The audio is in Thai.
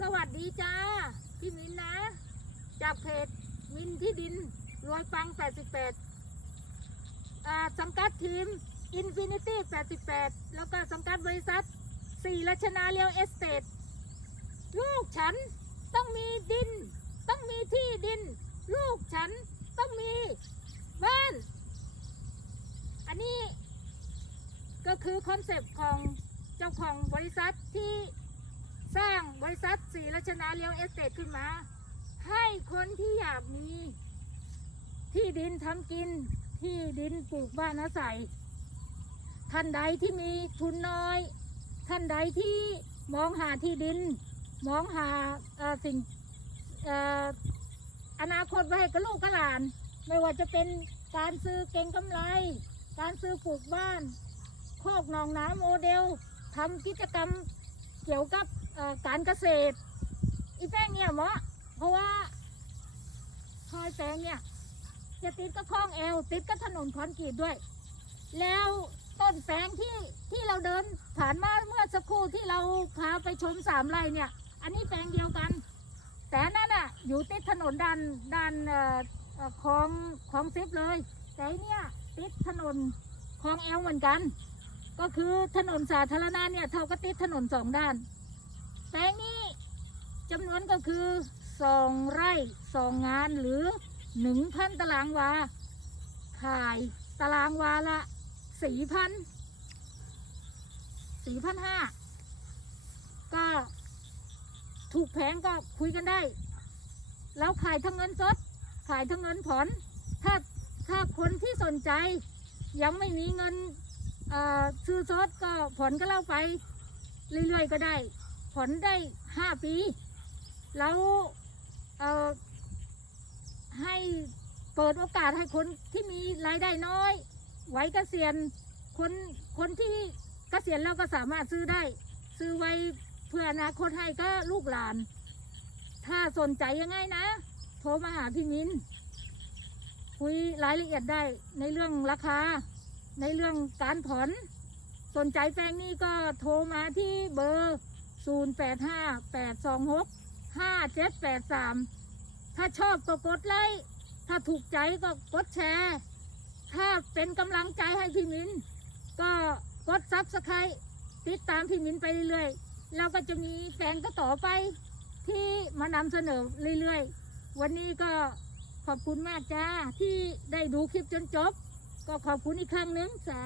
สวัสดีจ้า พี่มินนะ จากเพจมินที่ดินรวยปัง 88อ่าสังกัดทีม Infinity 88 แล้วก็สังกัดบริษัทสี่รัชนาเรียวเอสเตทลูกฉันต้องมีดิน ต้องมีที่ดิน ลูกฉันต้องมีบ้าน อันนี้ก็คือคอนเซปต์ของเจ้าของบริษัทที่ สร้างบริษัทสีรัชนาเรียวเอสเตทขึ้นมา ให้คนที่อยากมีที่ดินทำกิน ที่ดินปลูกบ้านอาศัย ท่านใดที่มีทุนน้อย ท่านใดที่มองหาที่ดิน มองหาสิ่งออนาคตไว้กับลูกกับหลาน ไม่ว่าจะเป็นการซื้อเก่งกำไร การซื้อปลูกบ้าน โคกหนองน้ำโมเดลทำกิจกรรมเกี่ยวกับ อ่อการเกษตร อีแป้งเนี่ยเหมาะเพราะว่าพลอยแปลงเนี่ยจะติดกับคลองแอลติดกับถนนคอนกรีตด้วย แล้วต้นแปลงที่ที่เราเดินผ่านมาเมื่อสักครู่ที่เราพาไปชมสามไร่เนี่ย อันนี้แปลงเดียวกัน แต่นั่นน่ะอยู่ติดถนนด้านด้านเอ่อเอ่อคลองคลองซิปเลย แต่เนี่ยติดถนนคลองแอลเหมือนกัน ก็คือถนนสาธารณะเนี่ยเท่ากับติดถนนสองด้าน แปลงนี้จำนวนก็คือสองไร่สองงานหรือหนึ่งพันตารางวา ขายตารางวาละสี่พันสี่พันห้าก็ถูกแพงก็คุยกันได้ แล้วขายทั้งเงินสด ขายทั้งเงินผ่อนถ้าถ้าคนที่สนใจ ยังไม่มีเงินซื้อสดก็ผ่อนก็เล่าไป เรื่อยๆก็ได้ ผ่อนได้ห้าปี แล้วเอ่อให้เปิดโอกาสให้คนที่มีรายได้น้อย ไว้เกษียณคนคนที่เกษียณแล้วก็สามารถซื้อได้ ซื้อไว้เพื่ออนาคตให้ก็ลูกหลาน ถ้าสนใจยังไงนะ โทรมาหาพี่มินคุยรายละเอียดได้ในเรื่องราคา ในเรื่องการผ่อนสนใจแปลงนี้ก็โทรมาที่เบอร์ 0 8 5 8 2 6 5 7 8 3ถ้าชอบก็กดไลค์ถ้าถูกใจก็กดแชร์ ถ้าเป็นกำลังใจให้พี่มิน ก็กดซับสไครต์ติดตามพี่มินไปเรื่อยๆ เราก็จะมีแปลงก็ต่อไปที่มานำเสนอเรื่อยๆ วันนี้ก็ขอบคุณมากจ้าที่ได้ดูคลิปจนจบ ก็ขอบคุณอีกครั้งหนึ่งจ้า